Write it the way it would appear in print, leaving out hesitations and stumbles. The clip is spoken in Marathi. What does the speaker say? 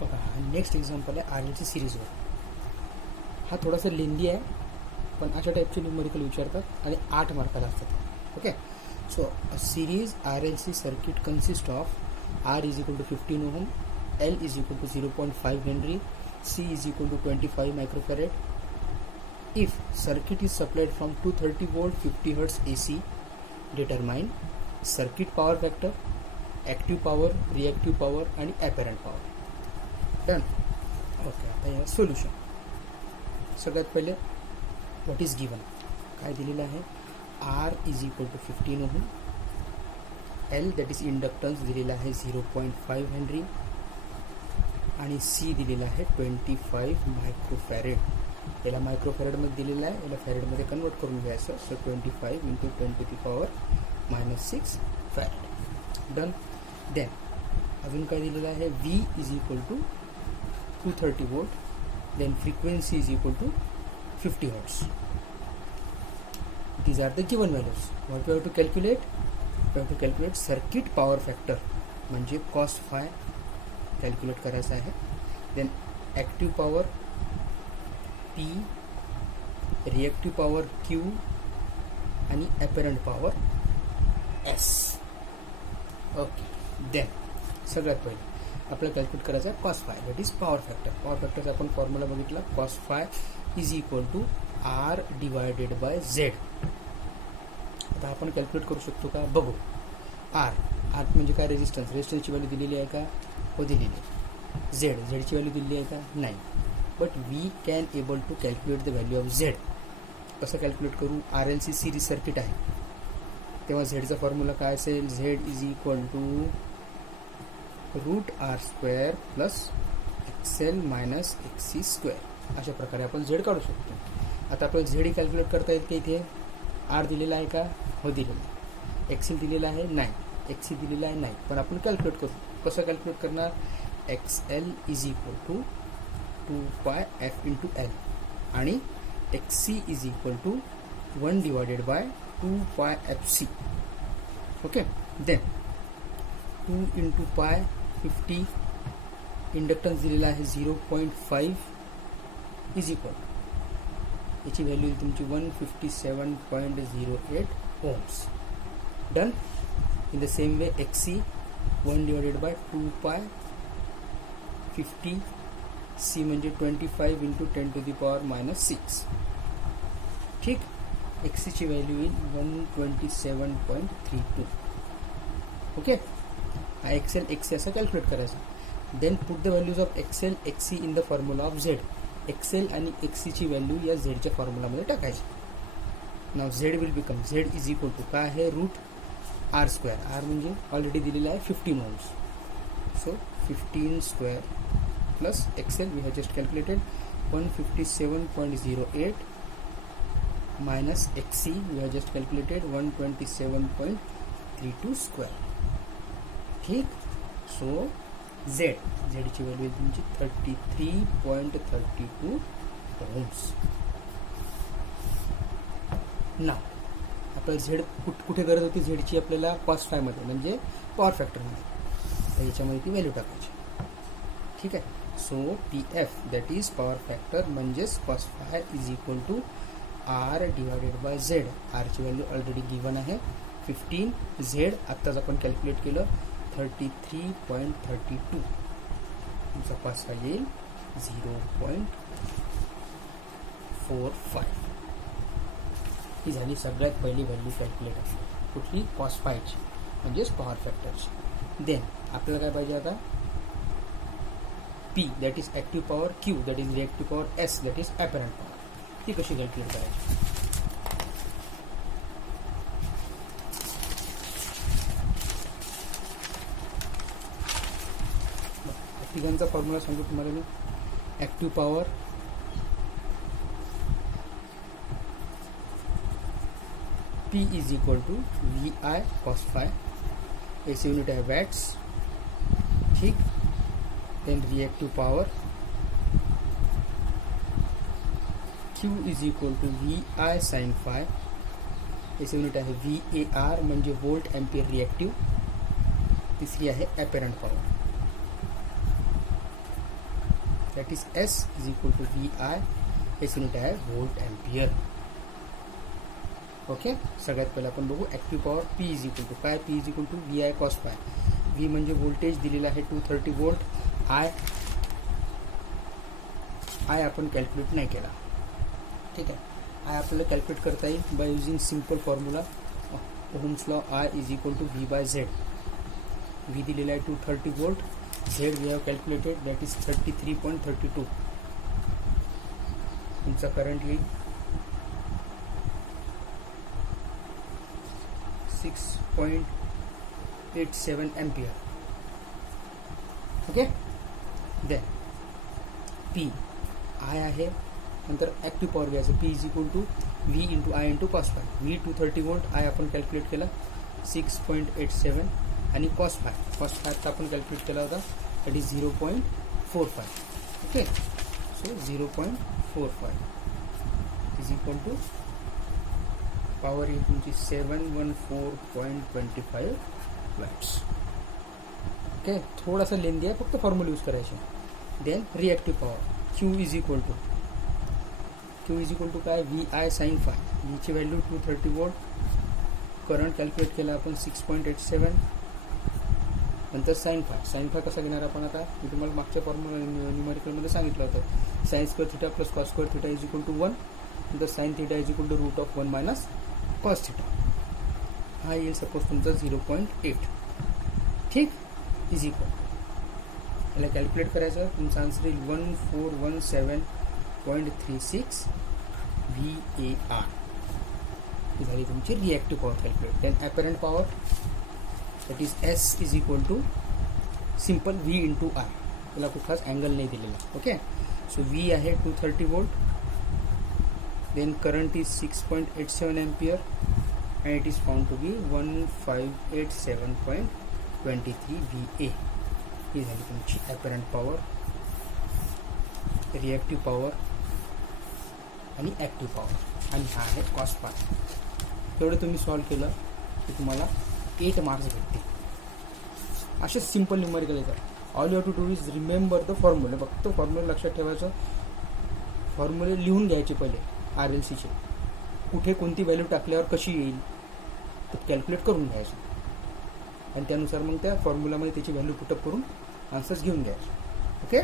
बघा नेक्स्ट एक्झाम्पल आहे आर एल सी सिरीजवर. हा थोडासा लेंदी आहे पण अशा टाईपचे न्यूमेरिकल विचारतात आणि 8 मार्काला असतात. Okay, so a series R L C circuit consist of R is equal to 15 ohm, L is equal to 0.5 henry, C is equal to 25 microfarad. If circuit is supplied from 230 volt 50 hertz AC, determine circuit power factor, active power, reactive power आणि ॲपरंट पॉवर. डन. ओके, आता या सोल्युशन. सगळ्यात पहिले व्हॉट इज गिवन, काय दिलेलं आहे. R is equal to 15 ohm, L that is inductance दिलेला आहे 0.5 हेनरी आणि सी दिलेला आहे 25 मायक्रोफॅरेड. याला मायक्रोफॅरेडमध्ये दिलेलं आहे, याला फॅरेडमध्ये कन्वर्ट करून घ्यायचं. So 25 into 10⁻⁻6 farad. Done. Then अजून काय दिलेलं आहे. V is equal to 230 volt, then frequency is equal to 50 hertz. These are the given values. What we have to calculate? We have to calculate circuit power factor म्हणजे cos phi कॅल्क्युलेट करायचं आहे. Then active power P, reactive power Q आणि apparent power S. Okay, then सगळ्यात पहिले आपल्याला कॅल्क्युलेट करायचं आहे cos phi that is power factor. Power फॅक्टरचा आपण फॉर्म्युला बघितला. cos phi is equal to R divided by Z. आता आपण कॅल्क्युलेट करू शकतो का बघू. आर म्हणजे काय, रेजिस्टन्स. रेजिस्टन्सची व्हॅल्यू दिलेली आहे का, हो दिलेली आहे. झेडची व्हॅल्यू दिलेली आहे का, नाही. But we can able to calculate the value of Z. कसं कॅल्क्युलेट करू. R L C series circuit आहे तेव्हा झेडचा फॉर्म्युला काय असेल. Z is equal to √R² plus XL minus XC². अशा प्रकारे आपण झेड काढू शकतो. आता आपल्याला झेड कॅल्क्युलेट करता येईल का. इथे आर दिलेला आहे का, हो दिलेला आहे. XL दिलेला आहे, नाही. XC दिलेला आहे, नाही. पण आपण कॅल्क्युलेट करू. कसं कॅल्क्युलेट करणार. XL is equal to 2πf into L आणि XC is equal to 1 divided by 2πfc. Okay, then 2 into pi 50, inductance दिलेला आहे 0.5 इज इक्वल, याची व्हॅल्यू तुमची 157.08 ohms. Done. In the same way XC 1 divided by 2π50, C म्हणजे 25 इंटू 10⁻⁻6. ठीक. XC ची व्हॅल्यू येईल 127.32. ओके, हा XL XC असं कॅल्क्युलेट करायचं. Then put the values of XL XC in the formula of Z. XL आणि XC ची व्हॅल्यू या झेडच्या फॉर्म्युलामध्ये टाकायची. Now Z will become, Z is equal to काय आहे, √R². आर म्हणजे ऑलरेडी दिलेला आहे 15 ohms. So 15² plus XL we have just calculated 157.08 minus XC we have just calculated 127.32². ठीक. सो झेडची व्हॅल्यू तुमची 33.32 ओम्स. ना आपल्याला झेड कुठे गरज होती झेडची, आपल्याला cos phi मध्ये म्हणजे पॉवर फॅक्टरमध्ये. तर याच्यामध्ये ती व्हॅल्यू टाकायची. ठीक आहे. So PF that is power factor म्हणजेच cos phi is equal to R divided by Z. आरची व्हॅल्यू ऑलरेडी गिवन आहे 15. झेड आत्ताच आपण कॅल्क्युलेट केलं 33.32. तुमचा cos phi येईल 0.45. ही झाली सगळ्यात पहिली व्हॅल्यू कॅल्क्युलेट असते कुठली, cos phi ची म्हणजेच पॉवर फॅक्टरची. देन आपल्याला काय पाहिजे आता, P that is active power, Q that is reactive power, S that is apparent power. ती कशी कॅल्क्युलेट करायची. तिघांचा फॉर्म्युला सांगतो तुम्हाला मी. Active power P is equal to VI cos phi. याची युनिट आहे वॅट्स. ठीक. Then reactive power Q is equal to VI sin phi. याची युनिट आहे VAR म्हणजे वोल्ट एम्पियर रिॲक्टिव्ह. तिसरी आहे apparent power. That is S is equal to V I. S unit आहे व्होल्ट ॲम्पियर. ओके, सगळ्यात पहिला आपण बघू active power P is equal to काय. P is equal to V I cos phi. V म्हणजे व्होल्टेज दिलेला आहे 230 वोल्ट. आय आपण कॅल्क्युलेट नाही केला. ठीक आहे, आय आपल्याला कॅल्क्युलेट करता येईल by using simple formula ohm's law. I is equal to V by Z. V दिलेला आहे 230 वोल्ट. Z we have calculated that is 33.32. तुमचा करंट येईल 6.87 ampere. Okay, then P I आहे. नंतर ॲक्टिव्ह पॉवर घ्यायचं. P is equal to V into I into cos phi. V 230 volt. I आपण कॅल्क्युलेट केला 6.87 आणि कॉस फायचा आपण कॅल्क्युलेट केला होता that is 0.45. Okay, so 0.45 is equal to power ही तुमची 714.25 वॅट्स. ओके, थोडासा लेंदी आहे, फक्त फॉर्म्युला यूज करायचे. Then reactive power Q is equal to काय व्ही आय साईन फाय. व्हीची व्हॅल्यू 230 वोल्ट. करंट कॅल्क्युलेट केला आपण 6.87. नंतर साईन फाय कसा घेणार आपण आता. मी तुम्हाला मागच्या फॉर्म्युला न्यूमेरिकलमध्ये सांगितलं होतं. Sine square theta plus cos square theta is equal to 1. नंतर sine theta is equal to root of 1 minus cos theta. हा येईल सपोज तुमचा 0.8. ठीक, इज इक्वल याला कॅल्क्युलेट करायचं. तुमचा आन्सर येईल 1417.36 VAR. ही झाली तुमची reactive power calculate. Then apparent power that is S is equal to simple V into I. त्याला कुठलाच अँगल नाही दिलेला. ओके, सो व्ही आहे 230 volt. Then current is 6.87 ampere and it is found to be 1587.23 VA. ही झाली तुमची ॲपरंट पॉवर, रिॲक्टिव्ह पॉवर आणि ॲक्टिव्ह पॉवर. आणि हा आहे कॉस फाय. तेवढं तुम्ही सॉल्व केलं की तुम्हाला 8 मार्क्स भेटतील. असे सिम्पल न्यूमेरिकल येतात. All you have to do is remember the फॉर्म्युले. फक्त फॉर्म्युला लक्षात ठेवायचं. फॉर्म्युले लिहून घ्यायचे पहिले RLCचे. कुठे कोणती व्हॅल्यू टाकल्यावर कशी येईल ते कॅल्क्युलेट करून घ्यायचं आणि त्यानुसार मग त्या फॉर्म्युलामध्ये त्याची व्हॅल्यू पुटअप करून आन्सर्स घेऊन घ्यायचे. ओके.